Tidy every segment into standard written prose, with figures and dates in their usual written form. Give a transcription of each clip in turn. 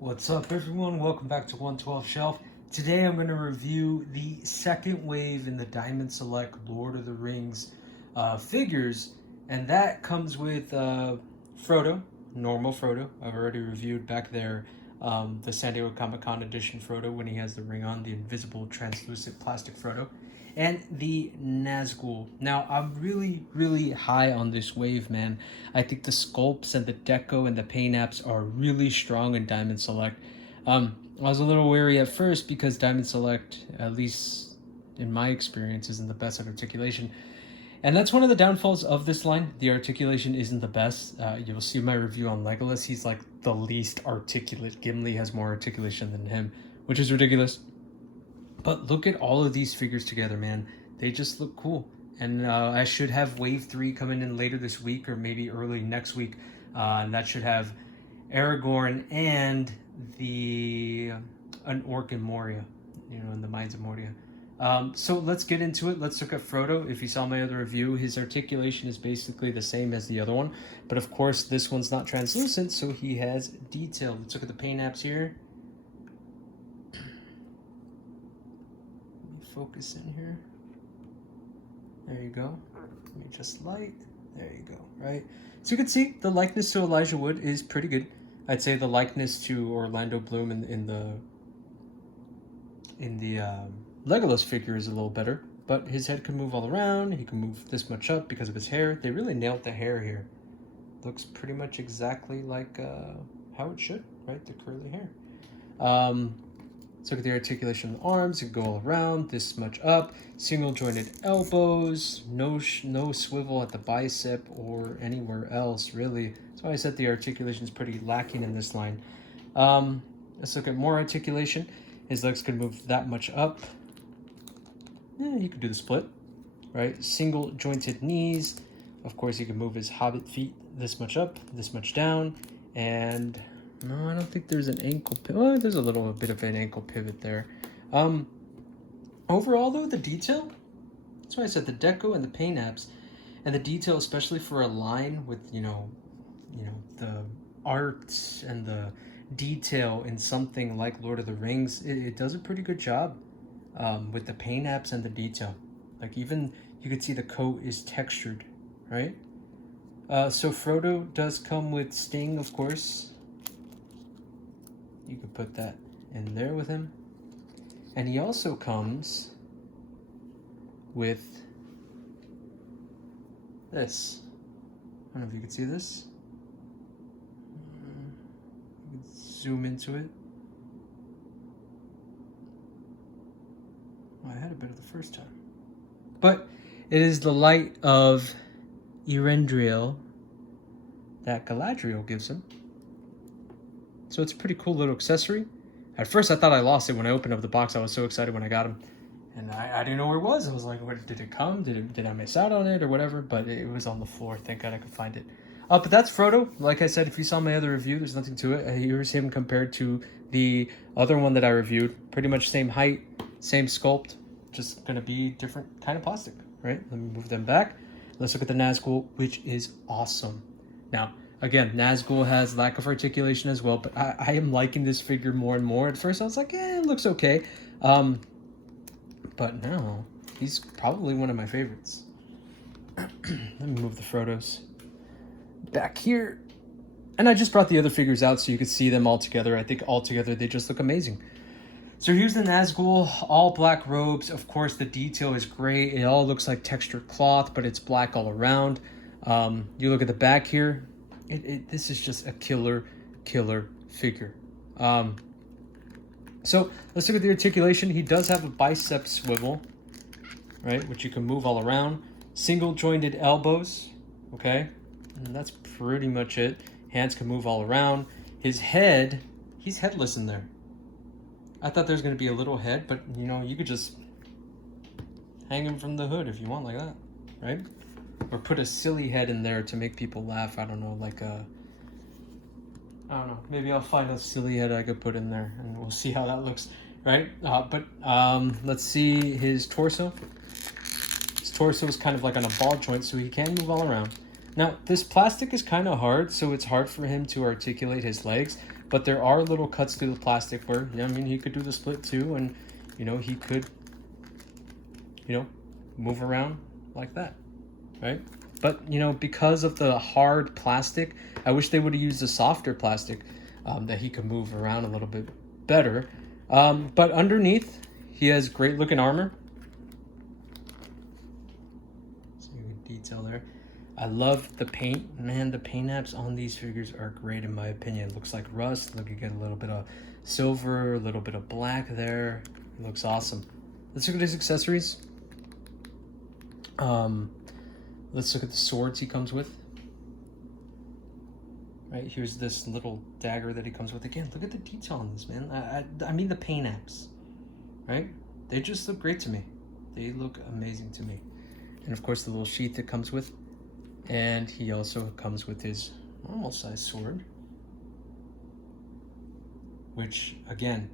What's up, everyone? Welcome back to 112 Shelf. Today I'm going to review the second wave in the Diamond Select Lord of the Rings figures, and that comes with Frodo, normal Frodo. I've already reviewed back there the San Diego Comic-Con edition Frodo when he has the ring on, the invisible translucent plastic Frodo, and the Nazgul. Now, I'm really high on this wave, man. I think the sculpts and the deco and the paint apps are really strong in Diamond Select. I was a little wary at first because Diamond Select, at least in my experience, isn't the best at articulation. And that's one of the downfalls of this line. The articulation isn't the best. You'll see my review on Legolas. He's like the least articulate. Gimli has more articulation than him, which is ridiculous. But look at all of these figures together, man. They just look cool. And I should have Wave 3 coming in later this week or maybe early next week. And that should have Aragorn and an orc in Moria, in the Mines of Moria. So let's get into it. Let's look at Frodo. If you saw my other review, his articulation is basically the same as the other one. But of course, this one's not translucent, so he has detail. Let's look at the paint apps here. Focus in here. There you go. Let me just light. There you go. Right. So you can see the likeness to Elijah Wood is pretty good. I'd say the likeness to Orlando Bloom in the Legolas figure is a little better, but his head can move all around. He can move this much up because of his hair. They really nailed the hair here. Looks pretty much exactly like how it should, right? The curly hair. Let's look at the articulation of the arms. It can go all around, this much up. Single jointed elbows. No swivel at the bicep or anywhere else, really. That's why I said the articulation is pretty lacking in this line. Let's look at more articulation. His legs can move that much up. You could do the split, right? Single jointed knees. Of course, he can move his hobbit feet this much up, this much down, and no, I don't think there's an ankle pivot. Oh, there's a little bit of an ankle pivot there. Overall, though, the detail, that's why I said the deco and the paint apps, and the detail, especially for a line with, the art and the detail in something like Lord of the Rings, it does a pretty good job with the paint apps and the detail. Like, even you could see the coat is textured, right? So Frodo does come with Sting, of course. You could put that in there with him. And he also comes with this. I don't know if you can see this. You can zoom into it. Oh, I had it better the first time. But it is the light of Eärendil that Galadriel gives him. So it's a pretty cool little accessory. At first, I thought I lost it when I opened up the box. I was so excited when I got him. And I didn't know where it was. I was like, where did it come? Did I miss out on it or whatever? But it was on the floor. Thank God I could find it. But that's Frodo. Like I said, if you saw my other review, there's nothing to it. Here's him compared to the other one that I reviewed. Pretty much same height, same sculpt. Just going to be different kind of plastic, right? Let me move them back. Let's look at the Nazgul, which is awesome. Now, again, Nazgul has lack of articulation as well, but I am liking this figure more and more. At first, I was like, it looks okay. But now, he's probably one of my favorites. Let me move the Frodos back here. And I just brought the other figures out so you could see them all together. I think all together, they just look amazing. So here's the Nazgul, all black robes. Of course, the detail is great. It all looks like textured cloth, but it's black all around. You look at the back here. This is just a killer figure. So let's look at the articulation. He does have a bicep swivel, right, which you can move all around. Single jointed elbows, okay, and that's pretty much it. Hands can move all around. His head, he's headless in there. I thought there's going to be a little head, but you could just hang him from the hood if you want, like that, right? Or put a silly head in there to make people laugh. I don't know, I don't know. Maybe I'll find a silly head I could put in there, and we'll see how that looks, right? But let's see his torso. His torso is kind of like on a ball joint, so he can move all around. Now, this plastic is kind of hard, so it's hard for him to articulate his legs. But there are little cuts through the plastic where, I mean, he could do the split too, and, you know, he could, you know, move around like that, right? But, you know, because of the hard plastic, I wish they would have used a softer plastic that he could move around a little bit better. But underneath, he has great looking armor. See good detail there. I love the paint. Man, the paint apps on these figures are great in my opinion. It looks like rust. Look, you get a little bit of silver, a little bit of black there. It looks awesome. Let's look at his accessories. Let's look at the swords he comes with. Right, here's this little dagger that he comes with. Again, look at the detail on this, man. I mean the paint apps, right? They just look great to me. They look amazing to me. And of course the little sheath it comes with. And he also comes with his normal size sword. Which, again,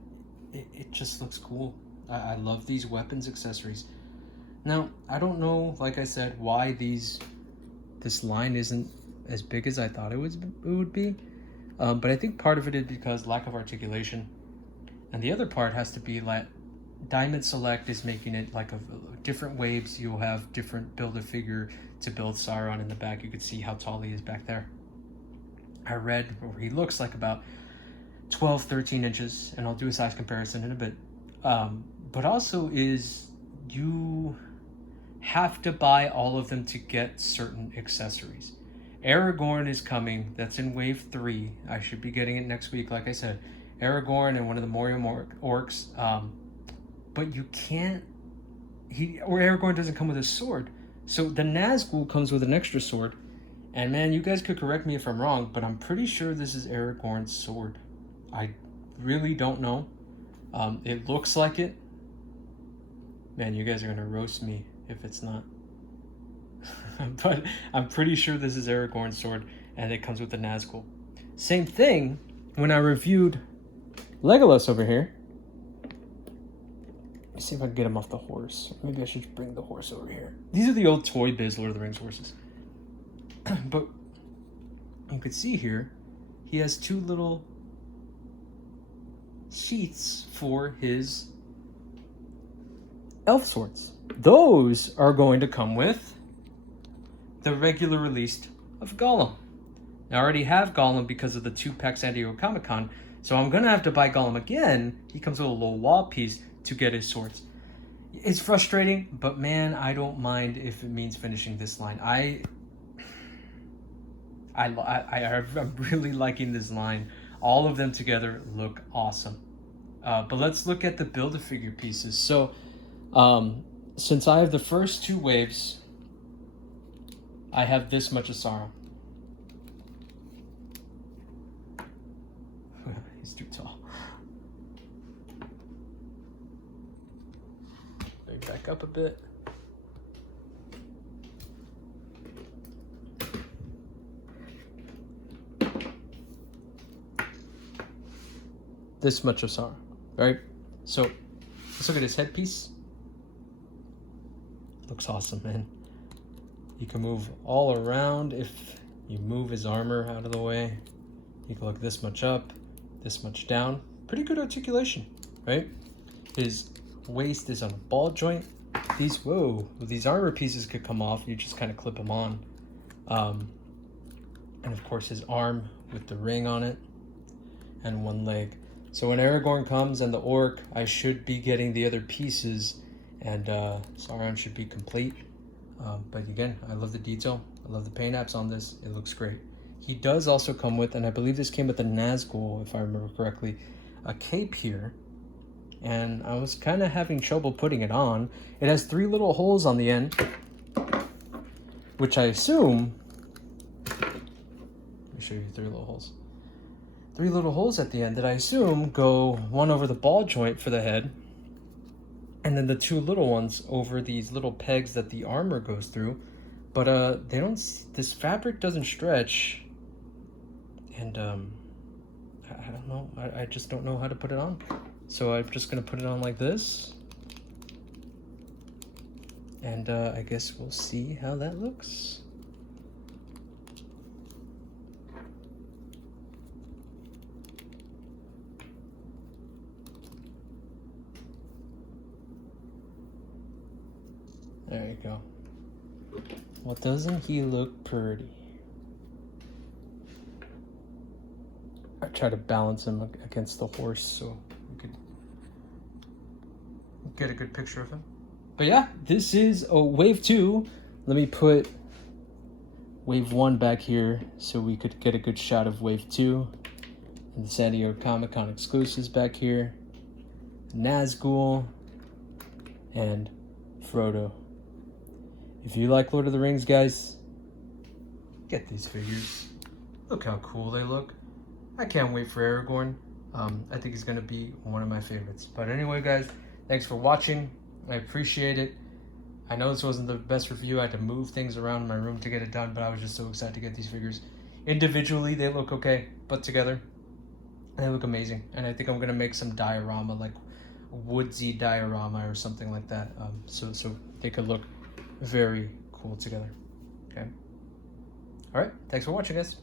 it just looks cool. I love these weapons accessories. Now, I don't know, like I said, why this line isn't as big as I thought it would be. But I think part of it is because lack of articulation. And the other part has to be like Diamond Select is making it like a different waves. You'll have different Build-A-Figure to build Sauron in the back. You could see how tall he is back there. I read where he looks like about 12, 13 inches, and I'll do a size comparison in a bit. But also is you have to buy all of them to get certain accessories. Aragorn is coming. That's in wave 3. I should be getting it next week, like I said. Aragorn and one of the Moria orcs. But you can't... Aragorn doesn't come with a sword. So the Nazgul comes with an extra sword. And man, you guys could correct me if I'm wrong, but I'm pretty sure this is Aragorn's sword. I really don't know. It looks like it. Man, you guys are going to roast me if it's not. But I'm pretty sure this is Aragorn's sword, and it comes with the Nazgul. Same thing when I reviewed Legolas over here. Let's see if I can get him off the horse. Maybe I should bring the horse over here. These are the old Toy Biz Lord of the Rings horses. But you can see here, he has 2 little sheaths for his elf swords. Those are going to come with the regular release of Gollum. Now, I already have Gollum because of the 2-pack San Diego Comic-Con, so I'm going to have to buy Gollum again. He comes with a little wall piece to get his swords. It's frustrating, but man, I don't mind if it means finishing this line. I'm really liking this line. All of them together look awesome. But let's look at the Build-A-Figure pieces. So, since I have the first 2 waves, I have this much of Sauron. He's too tall. Let me back up a bit. This much of Sauron, right? So let's look at his headpiece. Looks awesome, man. You can move all around if you move his armor out of the way. You can look this much up, this much down. Pretty good articulation, right? His waist is on a ball joint. These armor pieces could come off. You just kind of clip them on. And of course his arm with the ring on it and 1 leg. So when Aragorn comes and the orc, I should be getting the other pieces, and Sauron should be complete. But again, I love the detail. I love the paint apps on this. It looks great. He does also come with, and I believe this came with the Nazgul, if I remember correctly, a cape here. And I was kind of having trouble putting it on. It has 3 little holes on the end, which I assume... Let me show you 3 little holes. 3 little holes at the end that I assume go 1 over the ball joint for the head, and then the 2 little ones over these little pegs that the armor goes through. But they don't. This fabric doesn't stretch, and I don't know. I just don't know how to put it on. So I'm just gonna put it on like this, and I guess we'll see how that looks. There you go. Well, doesn't he look pretty? I try to balance him against the horse so we could get a good picture of him. But yeah, this is wave 2. Let me put wave 1 back here so we could get a good shot of wave 2. And the San Diego Comic-Con exclusives back here. Nazgul and Frodo. If you like Lord of the Rings, guys, get these figures. Look how cool they look. I can't wait for Aragorn. I think he's going to be one of my favorites. But anyway, guys, thanks for watching. I appreciate it. I know this wasn't the best review. I had to move things around in my room to get it done, but I was just so excited to get these figures. Individually, they look okay, but together, they look amazing. And I think I'm going to make some diorama, like woodsy diorama or something like that, so they could look very cool together. Okay. All right. Thanks for watching, guys.